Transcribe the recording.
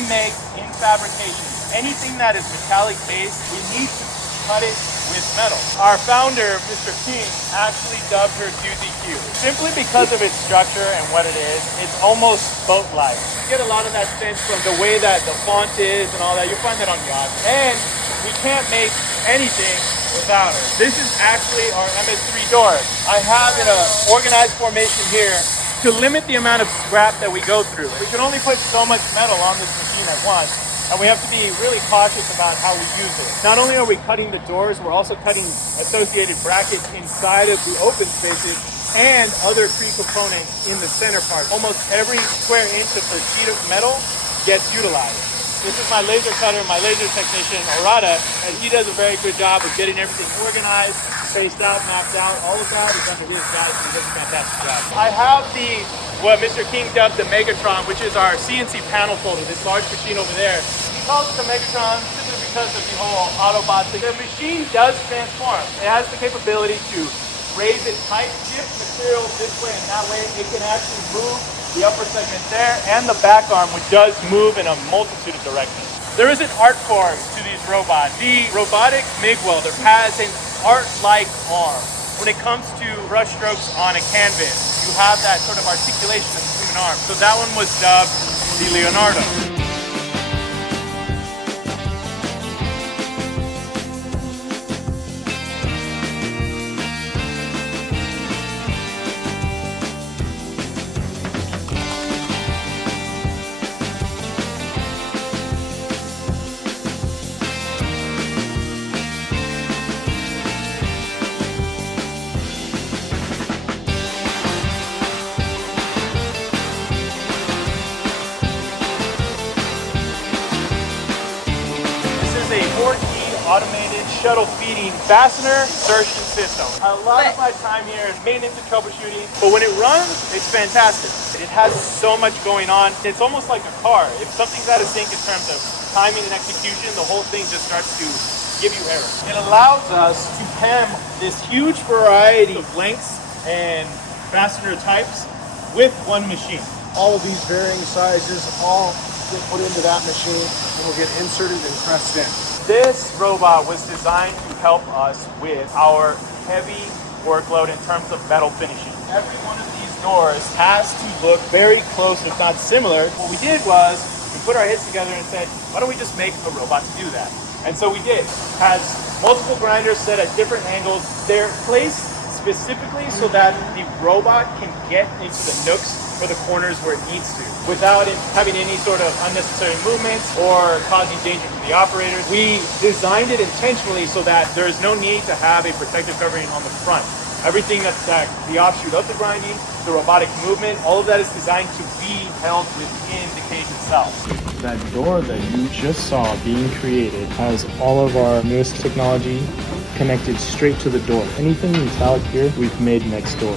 we make in fabrication, anything that is metallic based, we need to cut it with metal. Our founder, Mr. King, actually dubbed her Susie Q. Simply because of its structure and what it is, it's almost boat-like. You get a lot of that sense from the way that the font is and all that. You'll find that on yachts. And we can't make anything without her. This is actually our MS3 door. I have in an organized formation here to limit the amount of scrap that we go through. We can only put so much metal on this machine at once, and we have to be really cautious about how we use it. Not only are we cutting the doors, we're also cutting associated brackets inside of the open spaces and other pre-components in the center part. Almost every square inch of the sheet of metal gets utilized. This is my laser cutter, my laser technician, Orada, and he does a very good job of getting everything organized, spaced out, mapped out. All of that is under his guys, and he does a fantastic job. I have what Mr. King dubbed the Megatron, which is our CNC panel folder, this large machine over there. He calls it the Megatron simply because of the whole Autobots. The machine does transform. It has the capability to raise its height, shift material this way and that way. It can actually move the upper segment there and the back arm, which does move in a multitude of directions. There is an art form to these robots. The robotic MIG welder has an art-like arm. When it comes to brush strokes on a canvas, you have that sort of articulation of the human arm. So that one was dubbed the Leonardo. A 4-key automated shuttle feeding fastener insertion system. A lot of my time here is maintenance and troubleshooting, but when it runs, it's fantastic. It has so much going on. It's almost like a car. If something's out of sync in terms of timing and execution, the whole thing just starts to give you errors. It allows us to hem this huge variety of lengths and fastener types with one machine. All of these varying sizes all get put into that machine and will get inserted and pressed in. This robot was designed to help us with our heavy workload in terms of metal finishing. Every one of these doors has to look very close, if not similar. What we did was we put our heads together and said, why don't we just make a robot to do that? And so we did. It has multiple grinders set at different angles. They're placed specifically so that the robot can get into the nooks for the corners where it needs to without it having any sort of unnecessary movements or causing danger to the operators. We designed it intentionally so that there is no need to have a protective covering on the front. Everything that's the offshoot of the grinding, the robotic movement, all of that is designed to be held within the cage itself. That door that you just saw being created has all of our newest technology connected straight to the door. Anything metallic here, we've made next door.